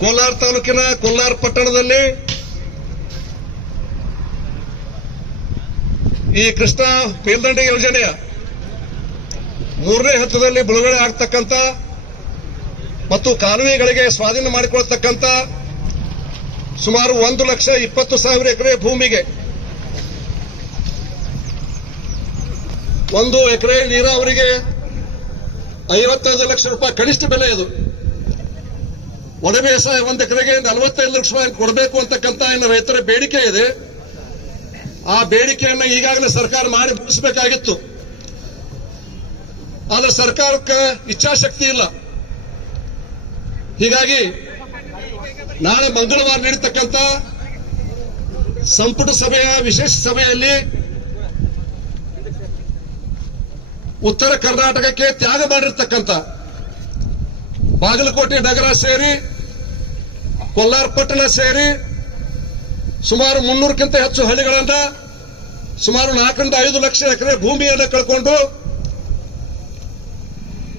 ಕೋಲಾರ ತಾಲೂಕಿನ ಕೋಲಾರ ಪಟ್ಟಣದಲ್ಲಿ ಈ ಕೃಷ್ಣ ಮೇಲ್ದಂಡೆ ಯೋಜನೆಯ ಮೂರನೇ ಹಂತದಲ್ಲಿ ಬಿಡುಗಡೆ ಆಗ್ತಕ್ಕಂಥ ಮತ್ತು ಕಾಲುವೆಗಳಿಗೆ ಸ್ವಾಧೀನ ಮಾಡಿಕೊಳ್ತಕ್ಕಂಥ ಸುಮಾರು ಒಂದು ಲಕ್ಷ ಇಪ್ಪತ್ತು ಸಾವಿರ ಎಕರೆ ಭೂಮಿಗೆ ಒಂದು ಎಕರೆ ನೀರಾವರಿಗೆ ಐವತ್ತೈದು ಲಕ್ಷ ರೂಪಾಯಿ ಕನಿಷ್ಠ ಬೆಲೆ ಇದು ಒಣ ಬೇಸಾಯ ಒಂದು ಎಕರೆಗೆ ನಲವತ್ತೈದು ಲಕ್ಷ ರೂಪಾಯಿ ಕೊಡಬೇಕು ಅಂತಕ್ಕಂಥ ಏನು ರೈತರ ಬೇಡಿಕೆ ಇದೆ. ಆ ಬೇಡಿಕೆಯನ್ನ ಈಗಾಗಲೇ ಸರ್ಕಾರ ಮಾಡಿ ಮುಗಿಸಬೇಕಾಗಿತ್ತು. ಆದ್ರೆ ಸರ್ಕಾರಕ್ಕೆ ಇಚ್ಛಾಶಕ್ತಿ ಇಲ್ಲ. ಹೀಗಾಗಿ ನಾಳೆ ಮಂಗಳವಾರ ನಡೀತಕ್ಕಂಥ ಸಂಪುಟ ಸಭೆಯ ವಿಶೇಷ ಸಭೆಯಲ್ಲಿ ಉತ್ತರ ಕರ್ನಾಟಕಕ್ಕೆ ತ್ಯಾಗ ಮಾಡಿರ್ತಕ್ಕಂಥ ಬಾಗಲಕೋಟೆ ನಗರ ಸೇರಿ, ಕೊಲ್ಲಾರ ಪಟ್ಟಣ ಸೇರಿ ಸುಮಾರು ಮುನ್ನೂರಕ್ಕಿಂತ ಹೆಚ್ಚು ಹಳ್ಳಿಗಳನ್ನ ಸುಮಾರು ನಾಲ್ಕರಿಂದ ಐದು ಲಕ್ಷ ಎಕರೆ ಭೂಮಿಯನ್ನು ಕಳ್ಕೊಂಡು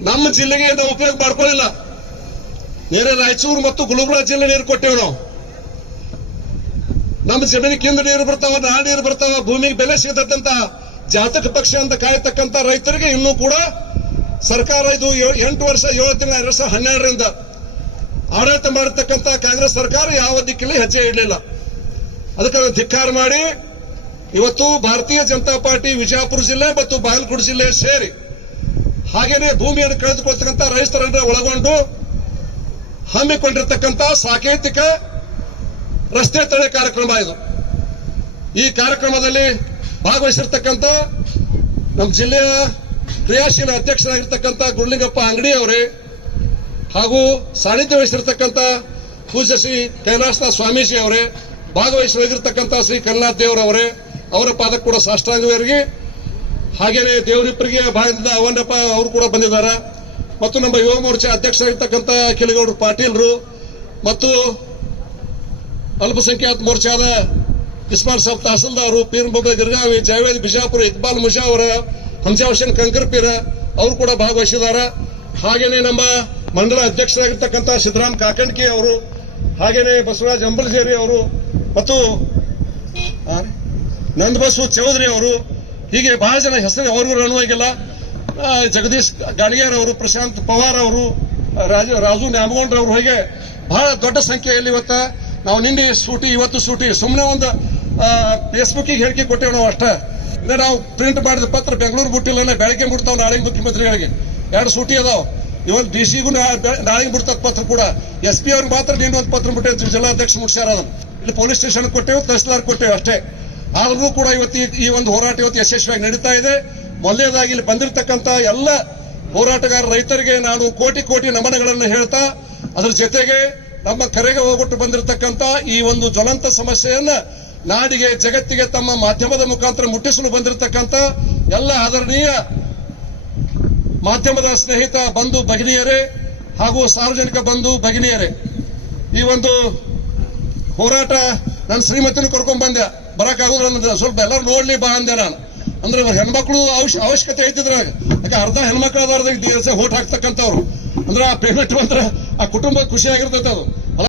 ನಮ್ಮ ಜಿಲ್ಲೆಗೆ ನಾವು ಉಪಯೋಗ ಮಾಡ್ಕೊಳ್ಳಿಲ್ಲ ನೇರ ರಾಯಚೂರು ಮತ್ತು ಗುಲ್ಬರ್ಗ ಜಿಲ್ಲೆ ನೀರು ಕೊಟ್ಟೇವೆ ನಾವು. ನಮ್ಮ ಜಮೀನಿಗಿಂದ ನೀರು ಬರ್ತಾವ ನಾ ನೀರು ಬರ್ತಾವ, ಭೂಮಿಗೆ ಬೆಲೆ ಸಿಗದಂತ ಜಾತಕ ಪಕ್ಷ ಅಂತ ಕಾಯತಕ್ಕಂತ ರೈತರಿಗೆ ಇನ್ನೂ ಕೂಡ ಸರ್ಕಾರ ಇದು ಎಂಟು ವರ್ಷ ಏಳು ಎರಡ್ ಸಾವಿರದ ಹನ್ನೆರಡರಿಂದ ಆಡಳಿತ ಮಾಡಿರ್ತಕ್ಕಂಥ ಕಾಂಗ್ರೆಸ್ ಸರ್ಕಾರ ಯಾವ ದಿಕ್ಕಲ್ಲಿ ಹೆಜ್ಜೆ ಇಡಲಿಲ್ಲ. ಅದಕ್ಕೆ ಧಿಕ್ಕಾರ ಮಾಡಿ, ಇವತ್ತು ಭಾರತೀಯ ಜನತಾ ಪಾರ್ಟಿ ವಿಜಯಪುರ ಜಿಲ್ಲೆ ಮತ್ತು ಬಾಗಲಕೋಟೆ ಜಿಲ್ಲೆ ಸೇರಿ ಹಾಗೇನೆ ಭೂಮಿಯನ್ನು ಕಳೆದುಕೊಳ್ತಕ್ಕಂಥ ರೈತರನ್ನ ಒಳಗೊಂಡು ಹಮ್ಮಿಕೊಂಡಿರ್ತಕ್ಕಂಥ ಸಾಂಕೇತಿಕ ರಸ್ತೆ ತಡೆ ಕಾರ್ಯಕ್ರಮ ಇದು. ಈ ಕಾರ್ಯಕ್ರಮದಲ್ಲಿ ಭಾಗವಹಿಸಿರ್ತಕ್ಕಂಥ ನಮ್ಮ ಜಿಲ್ಲೆಯ ಕ್ರಿಯಾಶೀಲ ಅಧ್ಯಕ್ಷರಾಗಿರ್ತಕ್ಕಂಥ ಗುರುಲಿಂಗಪ್ಪ ಅಂಗಡಿ ಅವರೇ, ಹಾಗೂ ಸಾನ್ನಿಧ್ಯ ವಹಿಸಿರ್ತಕ್ಕಂಥ ಪೂಜ್ಯ ಶ್ರೀ ಸ್ವಾಮೀಜಿ ಅವರೇ ಭಾಗವಹಿಸಿ ಹೋಗಿರ್ತಕ್ಕಂಥ ಶ್ರೀ ಕಲ್ನಾಥ್ ದೇವರವರೇ ಅವರ ಪಾದಕ್ಕೆ ಕೂಡ ಸಾಷ್ಟಾಂಗವರಿಗೆ, ಹಾಗೇನೆ ದೇವರಿಬ್ಬರಿಗೆ ಭಾಗದಿಂದ ಅವನ್ನಪ್ಪ ಅವರು ಕೂಡ ಬಂದಿದ್ದಾರೆ. ಮತ್ತು ನಮ್ಮ ಯುವ ಮೋರ್ಚಾ ಅಧ್ಯಕ್ಷರಾಗಿರ್ತಕ್ಕಂಥ ಅಖಿಲಗೌಡರು ಪಾಟೀಲ್ರು, ಮತ್ತು ಅಲ್ಪಸಂಖ್ಯಾತ ಮೋರ್ಚಾದ ಇಸ್ಮಾನ್ ಸಾಬ್ ತಹಸೀಲ್ದಾರ್ ಪೀರ್ ಮೊಹಮ್ಮದ್ ಗಿರ್ಗಾವಿ, ಜಾವೇದ್ ಬಿಜಾಪುರ ಇಕ್ಬಾಲ್ ಮುಷಾವರ ಹಂಜಾ ಹುಸೇನ್ ಕಂಕರ್ಪೀರ ಅವರು ಕೂಡ ಭಾಗವಹಿಸಿದ್ದಾರೆ ಹಾಗೇನೆ ನಮ್ಮ ಮಂಡಲ ಅಧ್ಯಕ್ಷರಾಗಿರ್ತಕ್ಕಂಥ ಸಿದ್ದರಾಮ್ ಕಾಕಂಡ್ಕಿ ಅವರು ಹಾಗೇನೆ ಬಸವರಾಜ್ ಅಂಬಲಜೇರಿ ಅವರು ಮತ್ತು ನಂದಬಸು ಚೌಧರಿ ಅವರು ಹೀಗೆ ಬಹಳ ಜನ ಹೆಸರು ಅವ್ರಿಗೂ ಅನುವಾಗಿಲ್ಲ ಜಗದೀಶ್ ಗಾಣಿಗೇರ್ ಅವರು ಪ್ರಶಾಂತ್ ಪವಾರ್ ಅವರು ರಾಜು ರಾಜು ನ್ಯಾಮಗೊಂಡ್ರ ಅವರು ಹೀಗೆ ಬಹಳ ದೊಡ್ಡ ಸಂಖ್ಯೆಯಲ್ಲಿ ಇವತ್ತ ನಾವು ನಿನ್ನೆ ಸೂಟಿ ಇವತ್ತು ಸೂಟಿ ಸುಮ್ಮನೆ ಒಂದು ಫೇಸ್ಬುಕ್ಕಿಗೆ ಹೇಳಿಕೆ ಕೊಟ್ಟೇವೆ ನಾವು ಅಷ್ಟೇ ನಾವು ಪ್ರಿಂಟ್ ಮಾಡಿದ ಪತ್ರ ಬೆಂಗಳೂರು ಬಿಟ್ಟಿಲ್ಲ ಬೆಳಗ್ಗೆ ಬಿಡ್ತಾವ ನಾಳೆ ಮುಖ್ಯಮಂತ್ರಿಗಳಿಗೆ ಎರಡು ಸೂಟಿ ಅದಾವ. ಇವನ್ ಡಿ ಸಿಗೂ ನಾಳೆಗೆ ಬಿಡ್ತದ ಪತ್ರ ಕೂಡ. ಎಸ್ ಪಿ ಅವ್ರಿಗೆ ಮಾತ್ರ ನೀನು ಒಂದು ಪತ್ರ ಬಿಟ್ಟೆ ಜಿಲ್ಲಾಧ್ಯಕ್ಷ ಮುಟ್ಸ್ಯಾರ ಅದನ್ನ. ಇಲ್ಲಿ ಪೊಲೀಸ್ ಸ್ಟೇಷನ್ ಕೊಟ್ಟೇವೆ, ತಹಸೀಲ್ದಾರ್ ಕೊಟ್ಟೇವೆ ಅಷ್ಟೇ. ಆದ್ರೂ ಕೂಡ ಇವತ್ತು ಈ- ಒಂದು ಹೋರಾಟ ಇವತ್ತು ಯಶಸ್ವಿಯಾಗಿ ನಡೀತಾ ಇದೆ. ಮೊದಲನೇದಾಗಿ ಇಲ್ಲಿ ಬಂದಿರತಕ್ಕಂತ ಎಲ್ಲ ಹೋರಾಟಗಾರ ರೈತರಿಗೆ ನಾನು ಕೋಟಿ ಕೋಟಿ ನಮನಗಳನ್ನು ಹೇಳ್ತಾ, ಅದರ ಜೊತೆಗೆ ನಮ್ಮ ಕರೆಗೆ ಹೋಗ್ಬಿಟ್ಟು ಬಂದಿರತಕ್ಕಂತ ಈ ಒಂದು ಜ್ವಲಂತ ಸಮಸ್ಯೆಯನ್ನ ನಾಡಿಗೆ, ಜಗತ್ತಿಗೆ ತಮ್ಮ ಮಾಧ್ಯಮದ ಮುಖಾಂತರ ಮುಟ್ಟಿಸಲು ಬಂದಿರತಕ್ಕಂತ ಎಲ್ಲ ಆದರಣೀಯ ಮಾಧ್ಯಮದ ಸ್ನೇಹಿತ, ಬಂಧು, ಭಗಿನಿಯರೇ, ಹಾಗೂ ಸಾರ್ವಜನಿಕ ಬಂಧು, ಭಗಿನಿಯರೇ, ಈ ಒಂದು ಹೋರಾಟ ನನ್ನ ಶ್ರೀಮತಿನ ಕರ್ಕೊಂಡ್ ಬಂದೆ. ಬರಕ್ ಆಗುದಿಲ್ಲ ಸ್ವಲ್ಪ ಎಲ್ಲರೂ ನೋಡ್ಲಿ ಬಾ ಅಂದೆ ನಾನು. ಅಂದ್ರೆ ಇವ್ರ ಹೆಣ್ಮಕ್ಳು ಅವಶ್ಯ ಅವಶ್ಯಕತೆ ಐತಿದ್ರ ಯಾಕೆ ಅರ್ಧ ಹೆಣ್ಮಕ್ಳು ಅರ್ಧ ಹೋಟ್ ಹಾಕ್ತಕ್ಕಂಥವ್ರು. ಅಂದ್ರೆ ಆ ಪೇಮೆಂಟ್ ಬಂದ್ರೆ ಆ ಕುಟುಂಬ ಖುಷಿಯಾಗಿರ್ತೈತೆ ಅದು.